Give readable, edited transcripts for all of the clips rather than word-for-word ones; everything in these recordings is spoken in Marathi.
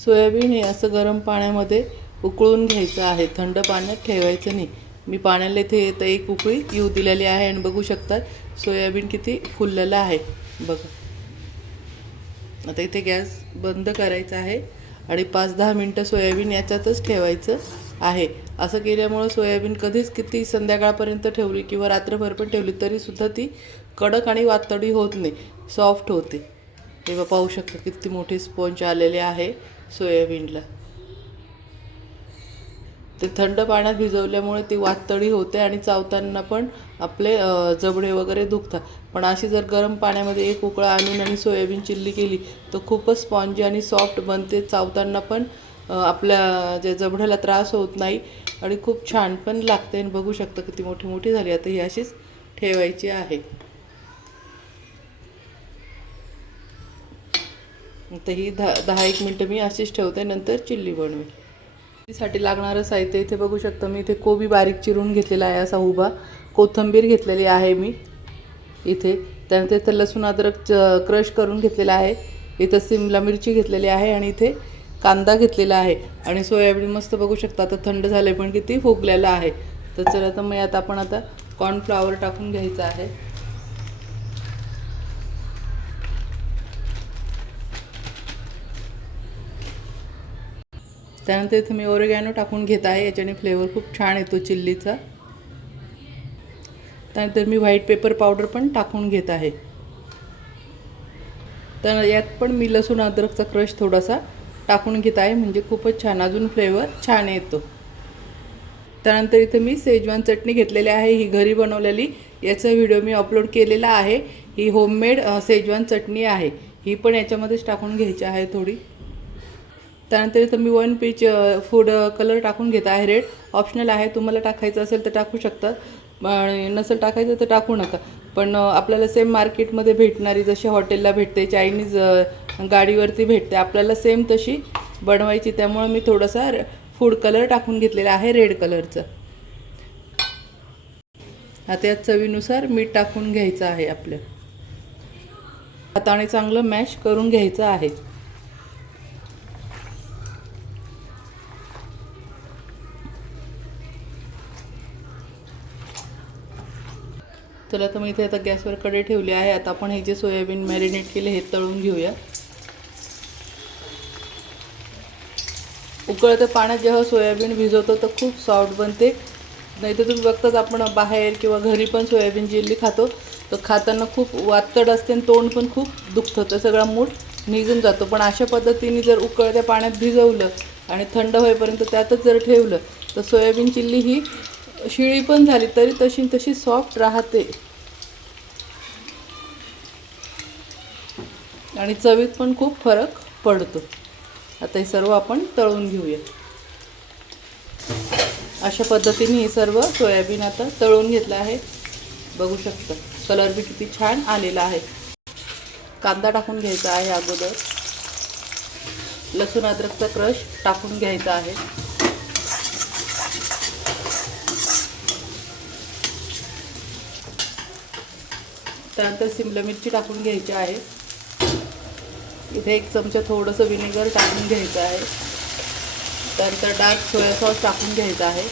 सोयाबीन हे असं गरम पाण्यामध्ये उकळून घ्यायचं आहे, थंड पाण्यात ठेवायचं नाही। मी पाण्याला इथे तर एक उकळी येऊ दिलेली आहे आणि बघू शकता सोयाबीन किती फुललेलं आहे बघा। आता इथे गॅस बंद करायचा आहे आणि 5-10 मिनिटं सोयाबीन याच्यातच ठेवायचं आहे। असं केल्यामुळे सोयाबीन कधीच किती संध्याकाळपर्यंत ठेवली किंवा रात्रभर पण ठेवली तरी सुद्धा ती कडक आणि वातडी होत नाही, सॉफ्ट होते। हे पाहू शकता किती मोठे स्पॉन्ज आलेले आहे सोयाबीनला। ते थंड पाण्यात भिजवल्यामुळे ती वातडी होते आणि चावताना पण आपले जबडे वगैरे दुखतात। पण अशी जर गरम पाण्यामध्ये एक उकळा आणून आणि सोयाबीन चिल्ली केली तर खूपच स्पॉन्जी आणि सॉफ्ट बनते, चावताना पण आपल्या जे जबड्याला त्रास होत नाही आणि खूप छान पण लागते। आणि बघू शकता किती मोठी मोठी झाली। आता ही अशीच ठेवायची आहे। आता ही 10-1 मिनटं मी अशीच ठेवते, नंतर चिल्ली बनवेल। साठी लागणारं साहित्य इथे बघू शकता। मी इथे कोबी बारीक चिरून घेतलेला आहे असा उभा, कोथिंबीर घेतलेली आहे मी इथे, त्यानंतर इथे लसूण अद्रक क्रश करून घेतलेला आहे, इथं शिमला मिरची घेतलेली आहे आणि इथे कांदा घेतलेला आहे आणि सोयाबीन मस्त बघू शकता आता थंड झाले पण किती फुगलेलं आहे। तर चला तर मग आपण आता कॉर्नफ्लॉवर टाकून घ्यायचं आहे। त्यानंतर इथे मी ओरिगॅनो टाकून घेत आहे, याच्याने फ्लेवर खूप छान येतो चिल्लीचा। त्यानंतर मी व्हाईट पेपर पावडर पण टाकून घेत आहे। तर यात पण मी लसूण अद्रकचा क्रश थोडासा टाकून घेत आहे, म्हणजे खूपच छान अजून फ्लेवर छान येतो। त्यानंतर इथे मी शेजवान चटणी घेतलेली आहे, ही घरी बनवलेली, याचा व्हिडिओ मी अपलोड केलेला आहे। ही होममेड शेजवान चटणी आहे, ही पण याच्यामध्येच टाकून घ्यायची आहे थोडी। त्यानंतर इथं मी 1 पिंच फूड कलर टाकून घेत आहे, रेड ऑप्शनल आहे, तुम्हाला टाकायचं असेल तर टाकू शकता, नसेल टाकायचं तर टाकू नका। पण आपल्याला सेम मार्केटमध्ये भेटणारी जशी हॉटेलला भेटते, चायनीज गाडीवरती भेटते, आपल्याला सेम तशी बनवायची, त्यामुळे मी थोडासा फूड कलर टाकून घेतलेला आहे रेड कलरचा। आता यात चवीनुसार मीठ टाकून घ्यायचं आहे आपल्या हाताने, चांगलं मॅश करून घ्यायचं आहे। चला तर मी इथे आता गॅसवर कढई ठेवली आहे। आता आपण हे जे सोयाबीन मॅरिनेट केले हे तळून घेऊया। उकळत्या पाण्यात जेव्हा सोयाबीन भिजवतो तर खूप सॉफ्ट बनते, नाही तर तुम्ही बघताच आपण बाहेर किंवा घरी पण सोयाबीन चिल्ली खातो तर खाताना खूप वातड असते आणि तोंड पण खूप दुखतं, तर सगळा मूड निघून जातो। पण अशा पद्धतीने जर उकळत्या पाण्यात भिजवलं आणि थंड होईपर्यंत त्यातच जर ठेवलं तर सोयाबीन चिल्ली ही शिळी पण झाली तरी तशी सॉफ्ट राहते आणि चवीत पण खूप फरक पडतो। आता हे सर्व आपण तळून घेऊया। अशा पद्धतीने हे सर्व सोयाबीन आता तळून घेतलं आहे, बघू शकता कलर भी किती छान आलेला आहे। कांदा टाकून घ्यायचा आहे, अगोदर लसूण अद्रकचा क्रश टाकून घ्यायचा आहे, त्यानंतर शिमला मिरची टाकून घ्यायची आहे, इथे 1 चमचा थोडंसं विनेगर टाकून घ्यायचं आहे, त्यानंतर डार्क सोया सॉस टाकून घ्यायचा आहे,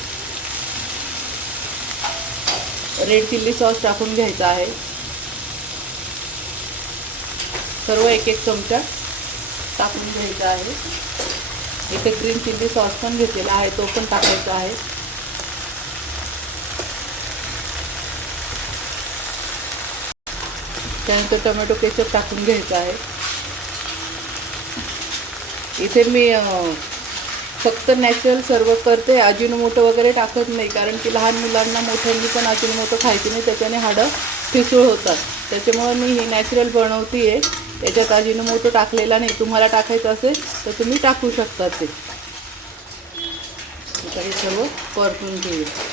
रेड चिल्ली सॉस टाकून घ्यायचा आहे, सर्व 1-1 चमचा टाकून घ्यायचा आहे। इथे ग्रीन चिल्ली सॉस पण घेतलेला आहे, तो पण टाकायचा आहे। त्यानंतर टोमॅटो केचप टाकून घ्यायचा आहे। इथे मी फक्त नॅचरल सर्व करते, अजिनोमोटो वगैरे टाकत नाही, कारण की लहान मुलांना मोठ्यांनी पण अजिनोमोटो खायची नाही, त्याच्याने हाडं ठिसूळ होतात, त्याच्यामुळे मी ही नॅचरल बनवते आहे, याच्यात अजिनोमोटो टाकलेला नाही। तुम्हाला टाकायचं असेल तर तुम्ही टाकू शकता ते। आता हे सर्व परतून घेऊया।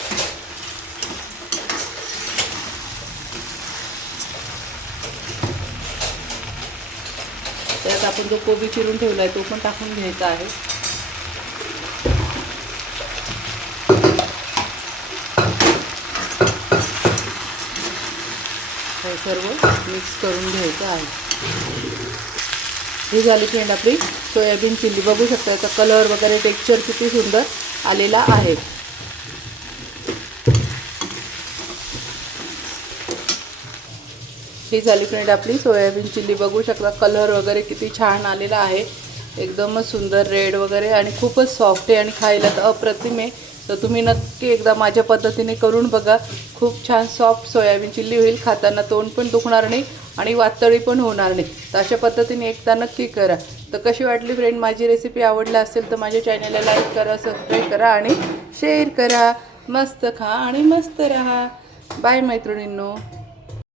त्यात आपण जो कोबी चिरून ठेवला आहे तो पण टाकून घ्यायचा आहे। सर्व मिक्स करून घ्यायचं आहे। ही झाली की आपली सोयाबीन चिल्ली बघू शकता, याचा कलर वगैरे टेक्स्चर किती सुंदर आलेला आहे. ही झाली फ्रेंड आपली सोयाबीन चिल्ली. बघू शकता कलर वगैरे किती छान आलेला आहे, एकदमच सुंदर रेड वगैरे आणि खूपच सॉफ्ट आहे आणि खायला तर अप्रतिम आहे. तर तुम्ही नक्की एकदा माझ्या पद्धतीने करून बघा. खूप छान सॉफ्ट सोयाबीन चिल्ली होईल, खाताना तोंड पण दुखणार नाही आणि वातळी पण होणार नाही. तर अशा पद्धतीने एकदा नक्की करा. तर कशी वाटली फ्रेंड माझी रेसिपी? आवडली असेल तर माझ्या चॅनलला लाईक करा, सबस्क्राईब करा आणि शेअर करा. मस्त खा आणि मस्त राहा. बाय मैत्रिणींनो.